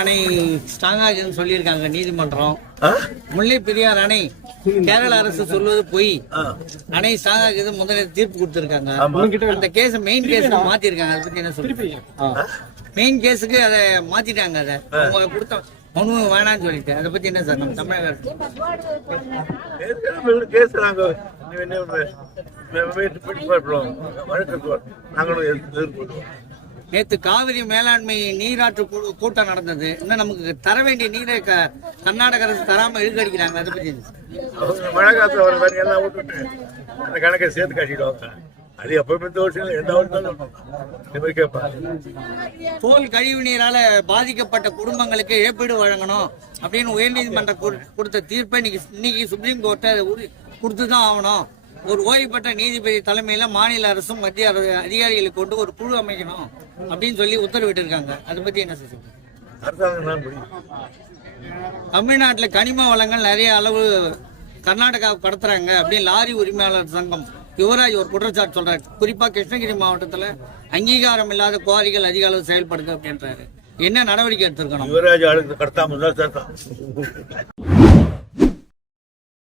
அணை ஸ்ட்ராங்காக சொல்லியிருக்காங்க நீதிமன்றம். முல்லை பெரியார் அணை கேரள அரசு சொல்வது பொய், அணை ஸ்ட்ராங்காக முதல்ல தீர்ப்பு கொடுத்திருக்காங்க. அந்த கேஸ் மெயின் கேஸ் மாத்திருக்காங்க. அதை பத்தி என்ன சொல்றீங்க? மெயின் கேஸுக்கு அதை மாத்திட்டாங்க. அதை கொடுத்த மனு வேணான்னு சொல்லிட்டு அதை பத்தி என்ன சார் நம்ம தமிழக அரசு? நேற்று காவிரி மேலாண்மை நீராற்று கூட்டம் நடந்தது. இன்னும் நமக்கு தர வேண்டிய நீரை கர்நாடக அரசு தராம இழுக்கடிக்கிறாங்க. அதை பத்தி மழை காலத்துல வர தண்ணி எல்லாம் விட்டுட்டு அந்த கணக்கை சேர்த்து காட்டிடுவாங்க. அது எப்பவுமே தோல் கழிவு நீரால பாதிக்கப்பட்ட குடும்பங்களுக்கு இழப்பீடு வழங்கணும் அப்படின்னு உயர்நீதிமன்றம் கொடுத்த தீர்ப்பை இன்னைக்கு சுப்ரீம் கோர்ட்டை கொடுத்துதான் ஆகணும். ஒரு ஓய்வு பெற்ற நீதிபதி தலைமையில மாநில அரசும் மத்திய அதிகாரிகளை கொண்டு ஒரு குழு அமைக்கணும் அப்படின்னு சொல்லி உத்தரவிட்டு இருக்காங்க. அதை பத்தி என்ன சொல்றீங்க? தமிழ்நாட்டுல கனிம வளங்கள் நிறைய அளவு கர்நாடகா கடத்துறாங்க அப்படின்னு லாரி உரிமையாளர் சங்கம் யுவராஜ் ஒரு குற்றச்சாட்டு சொல்றாரு. குறிப்பா கிருஷ்ணகிரி மாவட்டத்துல அங்கீகாரம் இல்லாத குவாரிகள் அதிக அளவு செயல்படுது அப்படின்றாரு. என்ன நடவடிக்கை எடுத்திருக்கணும்? யுவராஜ் ஆளுக்கு கடத்தாம